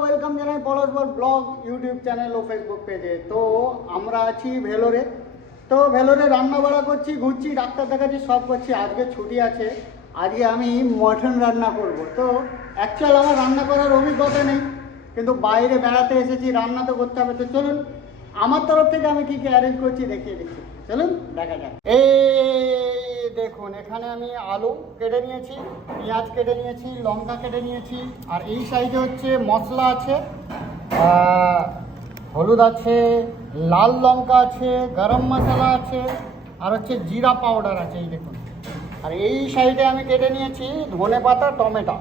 Welcome জানাই পরস্পর blog, YouTube channel ও ফেসবুক পেজে। তো আমরা আছি ভেলোরে। তো ভেলোরে রান্না বাড়া করছি, ঘুরছি, ডাক্তার দেখাচ্ছি, সব করছি। আজকে ছুটি আছে। আজকে আমি মটন রান্না করব। তো অ্যাকচুয়াল আমার রান্না করার অভিজ্ঞতা নেই, কিন্তু বাইরে বেড়াতে এসেছি, রান্না তো করতে হবে। তো চলুন, আমার তরফ থেকে আমি কী কী অ্যারেঞ্জ করছি দেখিয়ে দিচ্ছি। চলুন, দেখা যাক। এই দেখুন, এখানে আমি আলু কেটে নিয়েছি, পেঁয়াজ কেটে নিয়েছি, লঙ্কা কেটে নিয়েছি, আর এই সাইডে হচ্ছে মশলা আছে হলুদ আছে, লাল লঙ্কা আছে, গরম মশলা আছে, আর হচ্ছে জিরা পাউডার আছে, এই দেখুন। আর এই সাইডে আমি কেটে নিয়েছি ধনে পাতা, টমেটো।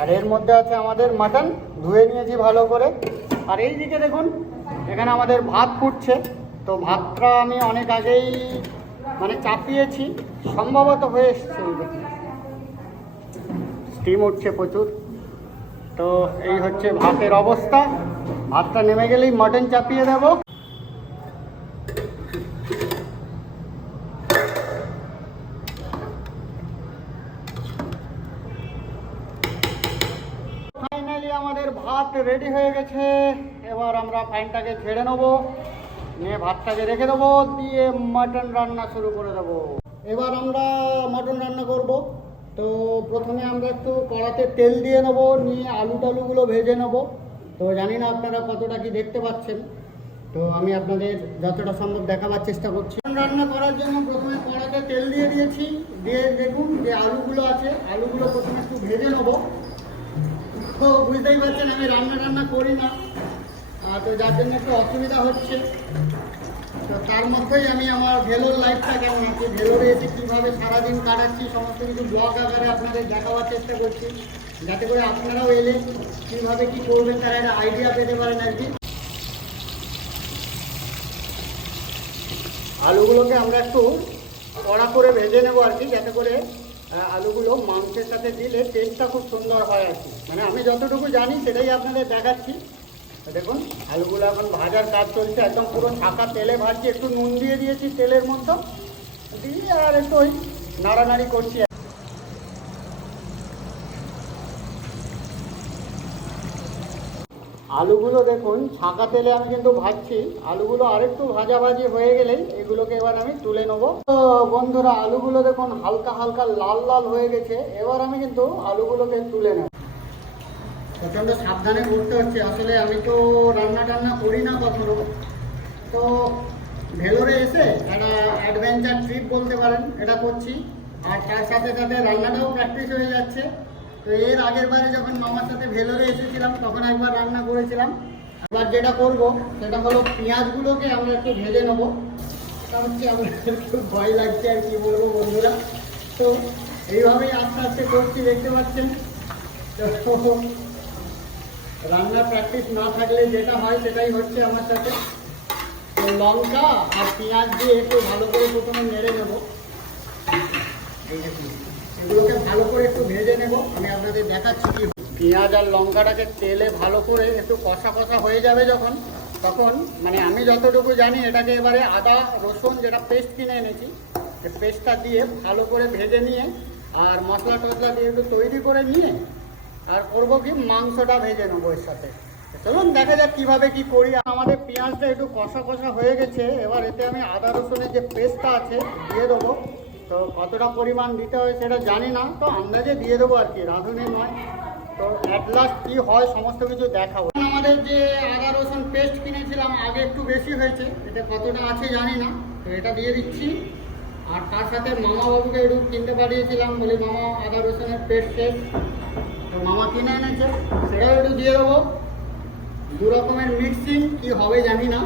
আর এর মধ্যে আছে আমাদের মাটন, ধুয়ে নিয়েছি ভালো করে। আর এই দিকে দেখুন, এখানে আমাদের ভাত ফুটছে। তো ভাতটা আমি অনেক আগেই মানে চাপিয়েছি। সম্ভবত হয়ে এসছে স্টিম উঠছে প্রচুর। তো এই হচ্ছে ভাতের অবস্থা। ভাতটা নেমে গেলেই মটন চাপিয়ে দেবো। ফাইনালি আমাদের ভাত রেডি হয়ে গেছে। এবার আমরা ফাইনটাকে ঝেড়ে নেব। নিয়ে ভাতটাকে রেখে দেবো। দিয়ে মাটন রান্না শুরু করে দেবো। এবার আমরা মাটন রান্না করব। তো প্রথমে আমরা একটু কড়াতে তেল দিয়ে নেব, নিয়ে আলু টালুগুলো ভেজে নেব। তো জানি না আপনারা কতটা কি দেখতে পাচ্ছেন। তো আমি আপনাদের যতটা সম্ভব দেখাবার চেষ্টা করছি। রান্না করার জন্য প্রথমে কড়াতে তেল দিয়ে দিয়েছি। দিয়ে দেখুন যে আলুগুলো আছে, আলুগুলো প্রথমে একটু ভেজে নেব। তো বুঝতেই পারছেন আমি রান্না টান্না করি না। তো যার জন্য একটু অসুবিধা হচ্ছে। তার মধ্যেই আমি আমার ভেলোর লাইফটা কেমন আছে ভেলোরে এসে কীভাবে সারাদিন কাটাচ্ছি, সমস্ত কিছু ব্লগ আকারে আপনাদের দেখাবার চেষ্টা করছি। যাতে করে আপনারাও এলে কীভাবে কী করবেন তারা একটা আইডিয়া পেতে পারেন আর কি। আলুগুলোকে আমরা একটু কড়া করে ভেজে নেব আর কি, যাতে করে আলুগুলো মাংসের সাথে দিলে টেস্টটা খুব সুন্দর হয় আর কি। মানে আমি যতটুকু জানি সেটাই আপনাদের দেখাচ্ছি। দেখুন, আলুগুলো এখন ভাজার কাজ চলছে, একদম পুরো ছাকা তেলে ভাজছি, একটু নুন দিয়ে দিয়েছি তেলের মতো দিয়ে আর একটু ওই নাড়ানাড়ি করছি। আলুগুলো দেখুন ছাঁকা তেলে আমি কিন্তু ভাজছি, আলুগুলো আরেকটু ভাজাভাজি হয়ে গেলেই এগুলোকে এবার আমি তুলে নেব। তো বন্ধুরা, আলুগুলো দেখুন হালকা হালকা লাল লাল হয়ে গেছে, এবার আমি কিন্তু আলুগুলোকে তুলে নেব। প্রচণ্ড সাবধানে করতে হচ্ছে। আসলে আমি তো রান্না টান্না করি না কখনো। তো ভেলোরে এসে একটা অ্যাডভেঞ্চার ট্রিপ বলতে পারেন, এটা করছি। আর তার সাথে সাথে রান্নাটাও প্র্যাকটিস হয়ে যাচ্ছে। তো এর আগের বারে যখন মামার সাথে ভেলোরে এসেছিলাম, তখন একবার রান্না করেছিলাম। এবার যেটা করব, সেটা হলো পেঁয়াজগুলোকে আমরা একটু ভেজে নেব। এটা হচ্ছে আমার একটু ভয় লাগছে আর কি বলব বন্ধুরা। তো এইভাবেই আস্তে আস্তে করছি, দেখতে পাচ্ছেন? রান্নার প্র্যাকটিস না থাকলে যেটা হয় সেটাই হচ্ছে আমার সাথে। লঙ্কা আর পেঁয়াজ দিয়ে একটু ভালো করে প্রথমে নেড়ে নেব। এগুলোকে ভালো করে একটু ভেজে নেব। আমি আপনাদের দেখাচ্ছি কি পেঁয়াজ আর লঙ্কাটাকে তেলে ভালো করে একটু কষা কষা হয়ে যাবে যখন, তখন মানে আমি যতটুকু জানি এটাকে এবারে আদা, রসুন যেটা পেস্ট কিনে এনেছি পেস্টটা দিয়ে ভালো করে ভেজে নিয়ে আর মশলা টশলা দিয়ে একটু তৈরি করে নিয়ে আর করব কি? মাংসটা ভেজে নেব এর সাথে। চলুন, দেখা যাক কীভাবে কি করি। আমাদের পেঁয়াজটা একটু কষা কষা হয়ে গেছে। এবার এতে আমি আদা রসুনের যে পেস্টটা আছে, দিয়ে দেবো। তো কতটা পরিমাণ দিতে হয় সেটা জানি না। তো আন্দাজে দিয়ে দেবো আর কি, রাঁধুনি নয়। তো অ্যাট লাস্ট কী হয়, সমস্ত কিছু দেখাবো। আমাদের যে আদা রসুন পেস্ট কিনেছিলাম, আগে একটু বেশি হয়েছে। এটা কতটা আছে জানি না। তো এটা দিয়ে দিচ্ছি। আর তার সাথে মামা বাবুকে একটু কিনতে পাঠিয়েছিলাম বলি মামা আদা রসুনের পেস্ট শেষ। মামা কিনে এনেছে সেটাও একটু দিয়ে দেবো। দু রকমের মিক্সিং কি হবে জানি না।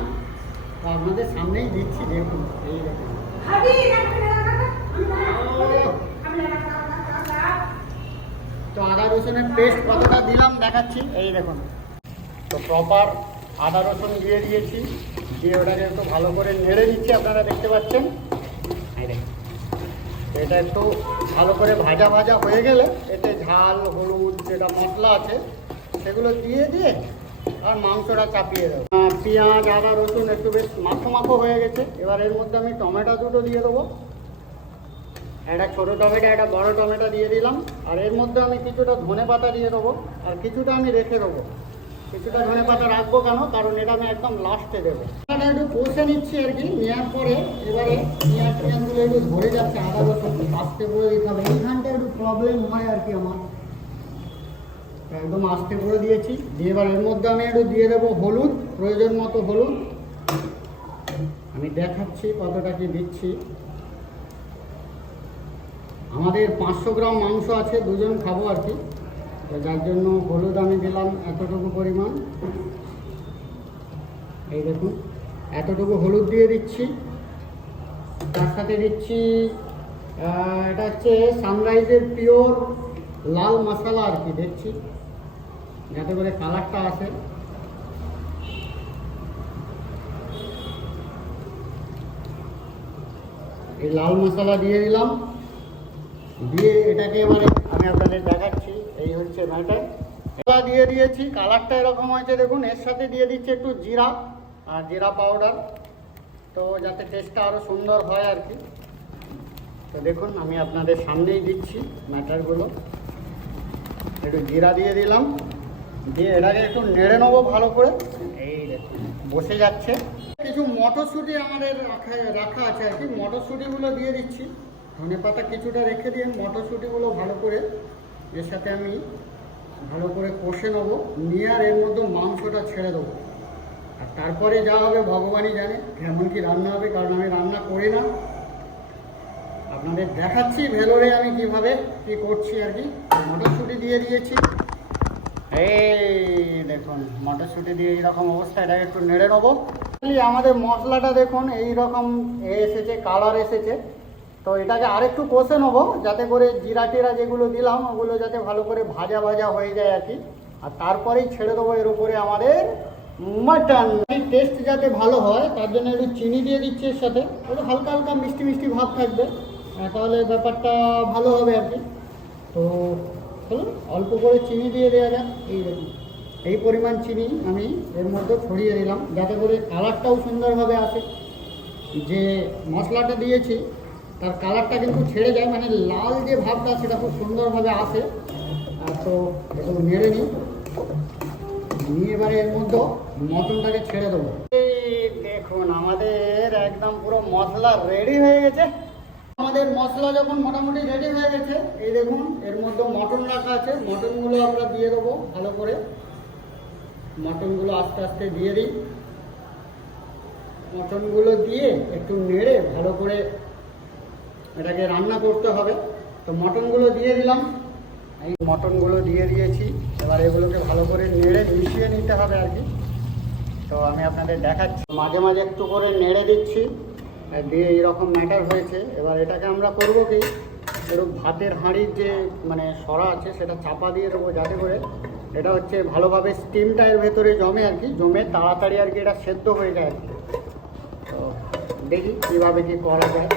আপনাদের সামনেই দিচ্ছি দেখুন এই দেখুন। তো আদা রসুনের পেস্ট কতটা দিলাম দেখাচ্ছি এই দেখুন। তো প্রপার আদা রসুন দিয়ে দিয়েছি দিয়ে ওটাকে একটু ভালো করে নেড়ে দিচ্ছি আপনারা দেখতে পাচ্ছেন। এই দেখুন। এটা একটু ভালো করে ভাজা ভাজা হয়ে গেলে এতে ঝাল, হলুদ, যেটা মশলা আছে, সেগুলো দিয়ে দিয়ে আর মাংসটা চাপিয়ে দেবো। পেঁয়াজ, আদা, রসুন একটু বেশ মাখো মাখো হয়ে গেছে। এবার এর মধ্যে আমি টমেটো দুটো দিয়ে দেবো। একটা ছোটো টমেটো, একটা বড় টমেটো দিয়ে দিলাম। আর এর মধ্যে আমি কিছুটা ধনে পাতা দিয়ে দেবো। আর কিছুটা আমি রেখে দেবো। কিছুটা ধনে পাতা রাখব কেন? কারণ এটা আমি একদম লাস্টে দেবো। একটু কষে নিচ্ছি আর কি নেওয়ার পরে এবারে পেঁয়াজ টিয়াজগুলো একটু ধরে যাচ্ছে আদা রসুন আস্তে করে দিতে হবে। এইখানটা একটু প্রবলেম হয় আর কি আমার। একদম আস্তে করে দিয়েছি। দিয়ে এবার এর মধ্যে আমি একটু দিয়ে দেবো হলুদ, প্রয়োজন মতো হলুদ। আমি দেখাচ্ছি কতটা কি দিচ্ছি। আমাদের পাঁচশো গ্রাম মাংস আছে, দুজন খাব আর কি। যার জন্য হলুদ আমি দিলাম এতটুকু পরিমাণ। এই দেখুন, এতটুকু হলুদ দিয়ে দিচ্ছি। তার সাথে দিচ্ছি এটা হচ্ছে সানরাইজের পিওর লাল মশলা আর কি, দেখছি। যাতে করে কালারটা আসে। এই লাল মশলা দিয়ে দিলাম। দিয়ে এটাকে এবারে আমি আপনাদের দেখাচ্ছি। এই হচ্ছে ম্যাটার দিয়ে দিয়েছি, কালারটা এরকম হয়েছে, দেখুন, এর সাথে দিয়ে দিচ্ছি একটু জিরা আর জিরা পাউডার। তো যাতে টেস্টটা আরও সুন্দর হয় আর কি। তো দেখুন, আমি আপনাদের সামনেই দিচ্ছি ম্যাটারগুলো। একটু জিরা দিয়ে দিলাম। দিয়ে এটাকে একটু নেড়ে নেব ভালো করে। এই বসে যাচ্ছে। কিছু মটরশুঁটি আমাদের রাখা রাখা আছে আর কি। মটরশুঁটিগুলো দিয়ে দিচ্ছি। ধনে পাতা কিছুটা রেখে দিয়ে মটরশুঁটিগুলো ভালো করে এর সাথে আমি ভালো করে কষে নেব, নিয়ে আর এর মধ্যে মাংসটা ছেড়ে দেবো। আর তারপরে যা হবে ভগবানই জানে কেমন কি রান্না হবে, কারণ আমি রান্না করি না। আপনাদের দেখাচ্ছি ভেলোরে আমি কীভাবে কি করছি আর কি। মটরশুঁটি দিয়ে দিয়েছি। দেখুন, মটরশুঁটি দিয়ে এইরকম অবস্থা এটা একটু নেড়ে নেব। আমাদের মশলাটা দেখুন এই রকম এসেছে, কালার এসেছে। তো এটাকে আরেকটু কষে নেব যাতে করে জিরা টিরা যেগুলো দিলাম ওগুলো যাতে ভালো করে ভাজা ভাজা হয়ে যায় আর কি। আর তারপরেই ছেড়ে দেবো এর উপরে আমাদের মাটন। টেস্ট যাতে ভালো হয় তার জন্য একটু চিনি দিয়ে দিচ্ছি এর সাথে। একটু হালকা হালকা মিষ্টি মিষ্টি ভাব থাকবে। আহ, তাহলে ব্যাপারটা ভালো হবে আর কি। তো অল্প করে চিনি দিয়ে দেওয়া যাক। এই দেখুন এই পরিমাণ চিনি আমি এর মধ্যে ছড়িয়ে দিলাম যাতে করে কালারটাও সুন্দরভাবে আসে। যে মশলাটা দিয়েছি তার কালারটা কিন্তু ছেড়ে যায় মানে লাল যে ভাবটা, সেটা খুব সুন্দরভাবে আসে। আর তো একটু নেড়ে নিই। নিয়ে এবারে এর মধ্যে মটনটাকে ছেড়ে দেবো। দেখুন, আমাদের একদম পুরো মশলা রেডি হয়ে গেছে। আমাদের মশলা যখন মোটামুটি রেডি হয়ে গেছে, এই দেখুন, এর মধ্যে মটন রাখা আছে। মটনগুলো আমরা দিয়ে দেবো ভালো করে। মটনগুলো আস্তে আস্তে দিয়ে দিই। মটনগুলো দিয়ে একটু নেড়ে ভালো করে এটাকে রান্না করতে হবে। তো মটনগুলো দিয়ে দিলাম। এই মটনগুলো দিয়ে দিয়েছি। এবার এগুলোকে ভালো করে নেড়ে মিশিয়ে নিতে হবে আর কি। তো আমি আপনাদের দেখাচ্ছি। মাঝে মাঝে একটু করে নেড়ে দিচ্ছি। দিয়ে এইরকম ম্যাটার হয়েছে। এবার এটাকে আমরা করব কি? একটু ভাতের হাঁড়ির যে মানে সরা আছে, সেটা চাপা দিয়ে দেবো যাতে করে এটা হচ্ছে ভালোভাবে স্টিমটা এর ভেতরে জমে আর কি, জমে তাড়াতাড়ি আর কি এটা সেদ্ধ হয়ে যায় আর কি। তো দেখি কীভাবে কি করা যায়।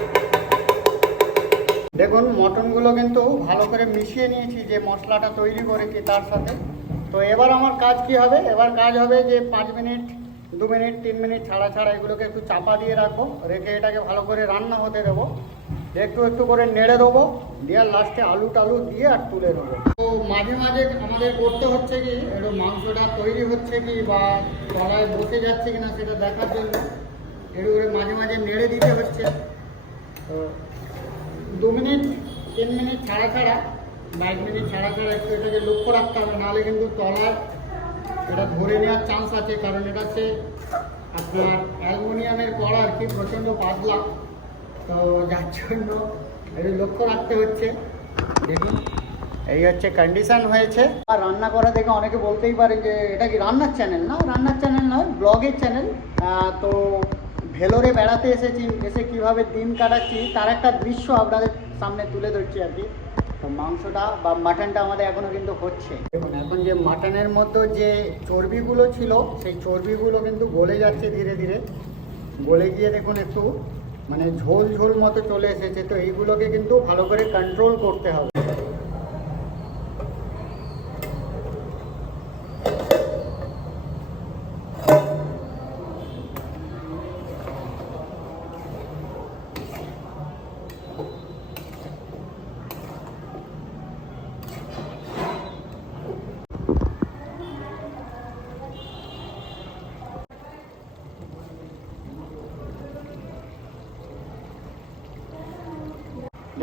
দেখুন, মটনগুলো কিন্তু ভালো করে মিশিয়ে নিয়েছি, যে মশলাটা তৈরি করেছি তার সাথে। তো এবার আমার কাজ কি হবে? এবার কাজ হবে যে পাঁচ মিনিট, দু মিনিট, তিন মিনিট ছাড়া ছাড়া এগুলোকে একটু চাপা দিয়ে রাখব, রেখে এটাকে ভালো করে রান্না হতে দেবো। একটু একটু করে নেড়ে দেবো, দিয়ে লাস্টে আলু টালু দিয়ে আর তুলে দেবো তো মাঝে মাঝে আমাদের করতে হচ্ছে কি, একটু মাংসটা তৈরি হচ্ছে কি বা তলায় বসে যাচ্ছে কি না সেটা দেখার জন্য, একটু করে মাঝে মাঝে নেড়ে দিতে হচ্ছে। তো দু মিনিট, তিন মিনিট ছাড়া ছাড়া বা এক মিনিট ছাড়া ছাড়া একটু এটাকে লক্ষ্য রাখতে হবে, নাহলে কিন্তু তলায় এটা ধরে নেওয়ার চান্স আছে, কারণ এটা হচ্ছে আপনার অ্যালুমিনিয়ামের কড়া আর কি প্রচণ্ড পাতলা। তো যার জন্য একটু লক্ষ্য রাখতে হচ্ছে। দেখুন, এই হচ্ছে কন্ডিশন হয়েছে। আর রান্না করা দেখে অনেকে বলতেই পারে যে, এটা কি রান্নার চ্যানেল না, রান্নার চ্যানেল নয় ব্লগের চ্যানেল তো ভেলোরে বেড়াতে এসেছি, এসে কীভাবে দিন কাটাচ্ছি, তার একটা দৃশ্য আপনাদের সামনে তুলে ধরছি আর কি। তো মাংসটা বা মাটনটা আমাদের এখনও কিন্তু হচ্ছে। দেখুন, এখন যে মাটনের মধ্যে যে চর্বিগুলো ছিল, সেই চর্বিগুলো কিন্তু গলে যাচ্ছে ধীরে ধীরে। গলে গিয়ে দেখুন একটু মানে ঝোল ঝোল মতো চলে এসেছে। তো এইগুলোকে কিন্তু ভালো করে কন্ট্রোল করতে হবে।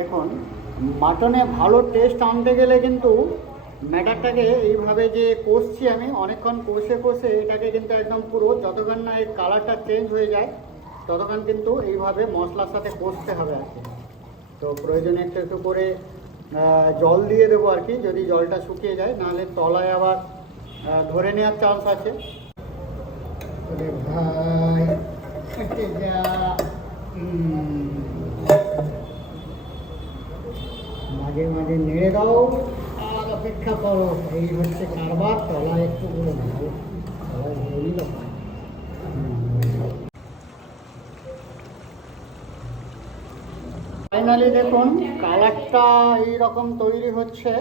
দেখুন মাটনে ভালো টেস্ট আনতে গেলে কিন্তু ম্যাটারটাকে এইভাবে যে কষছি আমি, অনেকক্ষণ কষে কষে এটাকে কিন্তু একদম পুরো, যতক্ষণ না এই কালারটা চেঞ্জ হয়ে যায়, ততক্ষণ কিন্তু এইভাবে মশলার সাথে কষতে হবে আর কি। তো প্রয়োজনে একটু একটু করে জল দিয়ে দেবো আর কি, যদি জলটা শুকিয়ে যায়, নাহলে তলায় আবার ধরে নেওয়ার চান্স আছে। ভাই, যা মাঝে মাঝে নেড়ে দাও। আর অপেক্ষা করো, এই হচ্ছে কারবার, তলায় একটু করে ফাইনালি দেখুন, কালারটা এইরকম তৈরি হচ্ছে।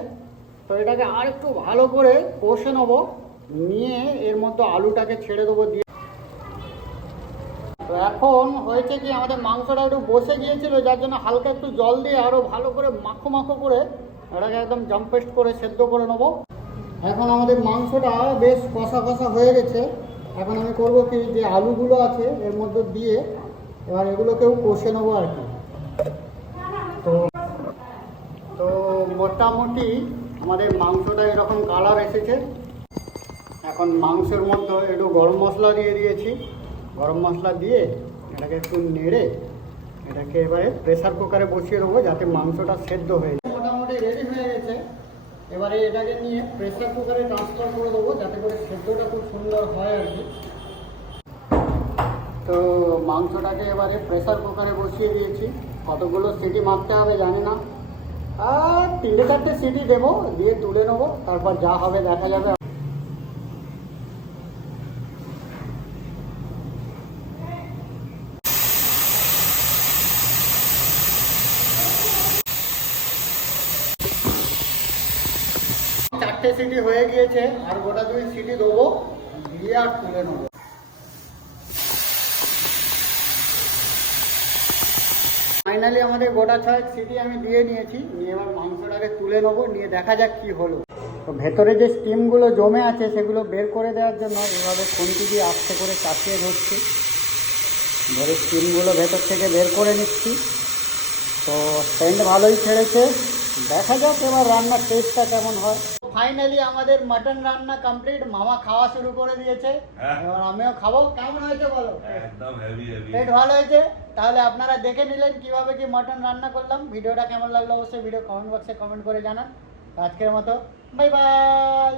তো এটাকে আর একটু ভালো করে কষে নেব। নিয়ে এর মধ্যে আলুটাকে ছেড়ে দেবো দিয়ে। এখন হয়েছে কি, আমাদের মাংসটা একটু বসে গিয়েছিল, যার জন্য হালকা একটু জল দিয়ে আরও ভালো করে মাখো মাখো করে এটাকে একদম জাম্পেস্ট করে সেদ্ধ করে নেব। এখন আমাদের মাংসটা বেশ কষা কষা হয়ে গেছে। এখন আমি করব কি, যে আলুগুলো আছে এর মধ্যে দিয়ে এবার এগুলোকেও কষে নেব আর কি। তো তো মোটামুটি আমাদের মাংসটা এরকম কালার এসেছে। এখন মাংসের মধ্যে একটু গরম মশলা দিয়ে দিয়েছি। গরম মশলা দিয়ে এটাকে একটু নেড়ে এটাকে এবারে প্রেসার কুকারে বসিয়ে দেবো যাতে মাংসটা সেদ্ধ হয়ে যায়। মোটামুটি রেডি হয়ে গেছে। এবারে এটাকে নিয়ে প্রেসার কুকারে ট্রান্সফার করে দেবো যাতে করে সেদ্ধটা খুব সুন্দর হয় আর কি। তো মাংসটাকে এবারে প্রেসার কুকারে বসিয়ে দিয়েছি। কতগুলো সিটি মারতে হবে জানি না। আর তিনটে চারটে সিটি দেবো দিয়ে তুলে নেব তারপর যা হবে দেখা যাবে চারটে সিটি হয়ে গিয়েছে, আর গোটা দুই সিটি দেবো, দিয়ে আর তুলে নেব। ফাইনালি আমাদের গোটা ছয়েক সিটি আমি দিয়ে নিয়েছি, নিয়ে এবার মাংসটাকে তুলে নেব, নিয়ে দেখা যাক কি হলো। তো ভেতরে যে স্টিমগুলো জমে আছে, সেগুলো বের করে দেওয়ার জন্য এভাবে খুন্তি দিয়ে আস্তে করে চাপিয়ে ধরছি। ধরে স্টিমগুলো ভেতর থেকে বের করে নিচ্ছি। তো সেন্ট ভালোই ছেড়েছে। দেখা যাক এবার রান্নার টেস্টটা কেমন হয়। ফাইনালি আমাদের মাটন রান্না কমপ্লিট মামা খাওয়া শুরু করে দিয়েছে। হ্যাঁ। এবার আমিও খাব। কেমন হয়েছে বলো? একদম হেভি হেভি পেট ভালো হয়েছে? তাহলে আপনারা দেখে নিলেন কীভাবে কি মাটন রান্না করলাম। ভিডিওটা কেমন লাগল অবশ্যই ভিডিও কমেন্ট বক্সে কমেন্ট করে জানান। আজকের মতো বাই বাই